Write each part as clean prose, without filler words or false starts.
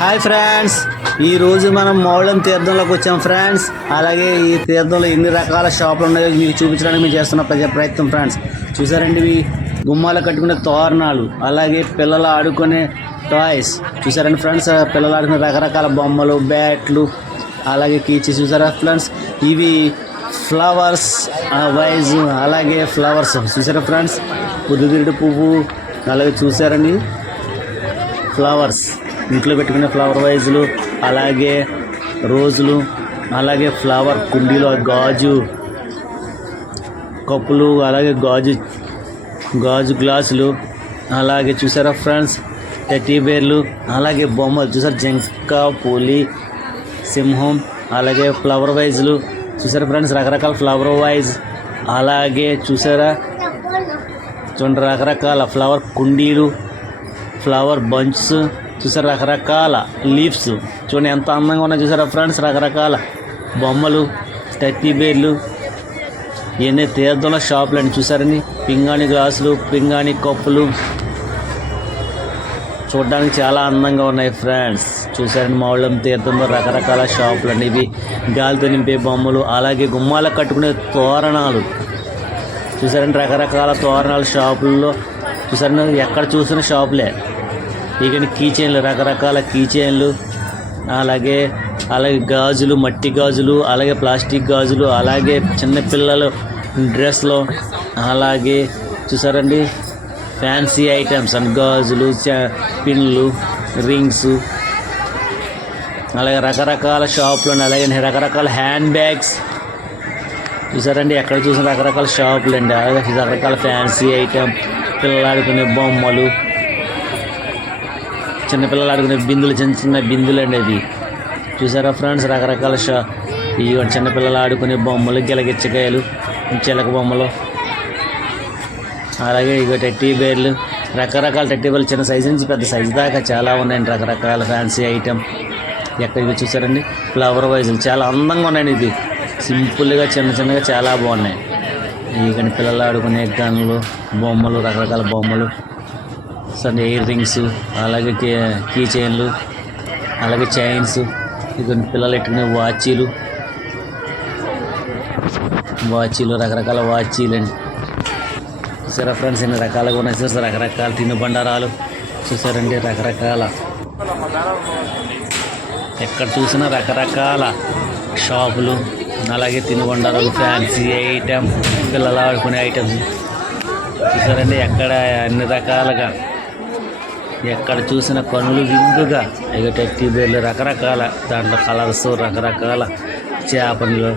Hi friends, ఈరోజు మనం మౌళం తీర్థంలోకి వచ్చాం ఫ్రెండ్స్. అలాగే ఈ తీర్థంలో ఎన్ని రకాల షాపులు ఉన్నాయో మీకు చూపించడానికి మేము చేస్తున్న ప్రయత్నం ఫ్రెండ్స్. చూసారండి, ఇవి గుమ్మాలు కట్టుకునే తోరణాలు, అలాగే పిల్లలు ఆడుకునే టాయ్స్ చూసారండి ఫ్రెండ్స్. పిల్లలు ఆడుకునే రకరకాల బొమ్మలు, బ్యాట్లు, అలాగే కీచి చూసారా ఫ్రెండ్స్. ఇవి ఫ్లవర్స్ వైజ్, అలాగే ఫ్లవర్స్ చూసారా ఫ్రెండ్స్. పొద్దుతిరుడు పువ్వు, అలాగే చూసారండి ఫ్లవర్స్, ఇంట్లో పెట్టుకునే ఫ్లవర్ వైజులు, అలాగే రోజులు, అలాగే ఫ్లవర్ కుండీలో గాజు కప్పులు, అలాగే గాజు గ్లాసులు, అలాగే చూసారా ఫ్రెండ్స్ టెడ్డీ బేర్లు, అలాగే బొమ్మలు చూసారు, జింక, పులి, సింహం, అలాగే ఫ్లవర్ వైజులు చూసారా ఫ్రెండ్స్. రకరకాల ఫ్లవర్ వైజ్, అలాగే చూసారా చూడండి రకరకాల ఫ్లవర్ కుండీలు, ఫ్లవర్ బంచ్స్ చూసారా, రకరకాల లీవ్స్ చూడండి ఎంత అందంగా ఉన్నాయి చూసారా ఫ్రెండ్స్. రకరకాల బొమ్మలు, టెడ్డీ బేర్లు, ఇవన్నీ తీర్థంలో షాపులు అండి చూసారండి. పింగాణి గ్లాసులు, పింగాణి కప్పులు చూడడానికి చాలా అందంగా ఉన్నాయి ఫ్రెండ్స్. చూసారండి మౌళం తీర్థంలో రకరకాల షాపులు అండి. ఇవి గాలితో నింపే బొమ్మలు, అలాగే గుమ్మాలకు కట్టుకునే తోరణాలు చూసారండి. రకరకాల తోరణాలు షాపుల్లో చూసారండి, ఎక్కడ చూసిన షాపులే. ఇక కీ చైన్లు, రకరకాల కీ చైన్లు, అలాగే గాజులు, మట్టి గాజులు, అలాగే ప్లాస్టిక్ గాజులు, అలాగే చిన్నపిల్లలు డ్రెస్లు, అలాగే చూసారండి ఫ్యాన్సీ ఐటమ్స్ అండ్ గాజులు, పిన్లు, రింగ్స్, అలాగే రకరకాల షాపులు, అలాగే రకరకాల హ్యాండ్ బ్యాగ్స్ చూసారండి. ఎక్కడ చూసిన రకరకాల షాపులు అండి. అలాగే రకరకాల ఫ్యాన్సీ ఐటమ్, పిల్లలు ఆడుకునే బొమ్మలు, చిన్నపిల్లలు ఆడుకునే బిందులు, చిన్న బిందులు అండి అవి చూసారా ఫ్రెండ్స్. రకరకాల ఈ చిన్నపిల్లలు ఆడుకునే బొమ్మలు, గిలగిచ్చకాయలు, చిలక బొమ్మలు, అలాగే ఇక టెడ్డీ బేర్లు, రకరకాల టెడ్డీ బేర్లు చిన్న సైజు నుంచి పెద్ద సైజు దాకా చాలా ఉన్నాయండి. రకరకాల ఫ్యాన్సీ ఐటమ్ ఎక్కడ ఇవి చూసారండి. ఫ్లవర్ వైజులు చాలా అందంగా ఉన్నాయండి. ఇది సింపుల్గా చిన్నగా చాలా బాగున్నాయి. ఇక పిల్లలు ఆడుకునే గన్లు, బొమ్మలు, రకరకాల బొమ్మలు, ఎయిర్ రింగ్స్, అలాగే కీ చైన్లు, అలాగే చైన్స్, ఇక పిల్లలు పెట్టుకునే వాచీలు, రకరకాల వాచీలు అండి చూసారా ఫ్రెండ్స్. ఎన్ని రకాలుగా ఉన్నాయి చూసారు. రకరకాల తినుబండారాలు చూసారండి. రకరకాల ఎక్కడ చూసినా రకరకాల షాపులు, అలాగే తినుబండారాలు, ఫ్యాన్సీ ఐటమ్, పిల్లలు ఆడుకునే ఐటమ్స్ చూసారండి. ఎక్కడ అన్ని రకాలుగా ఎక్కడ చూసిన కనులు విందుగా ఇక టెడ్డీ బేర్లు, రకరకాల దాంట్లో కలర్స్, రకరకాల చేపలు,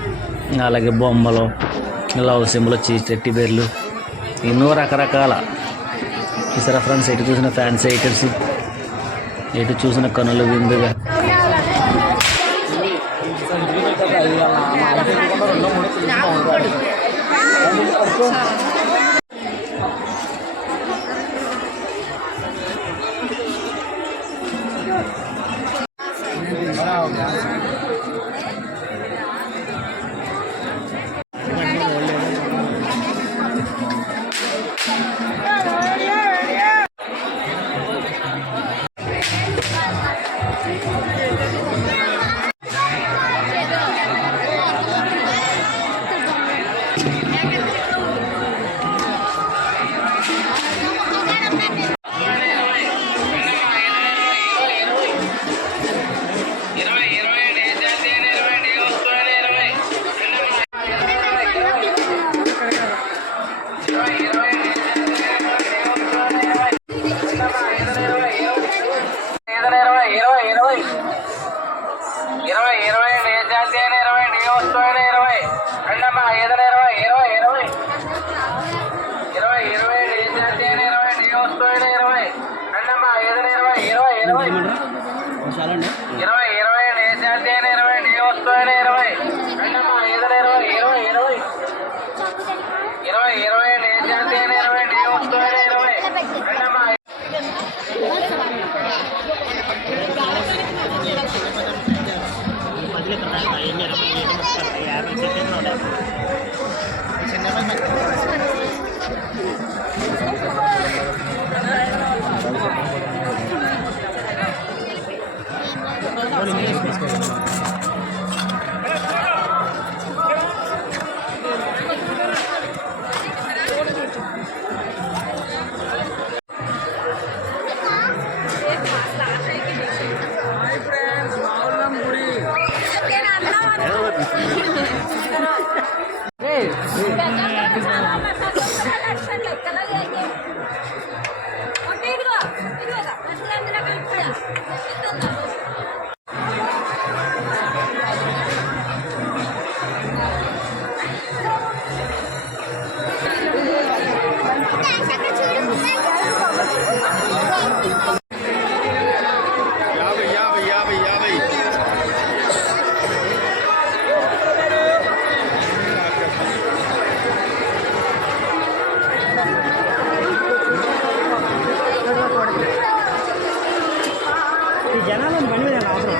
అలాగే బొమ్మలు, లవ్ సింబల్ టెడ్డీ బేర్లు, ఎన్నో రకరకాల చూసారా ఫ్రెండ్స్. ఎటు చూసిన ఫ్యాన్సీ ఐటమ్స్, ఎటు చూసిన కనులు విందుగా జనాలను బండి మీద అవసరం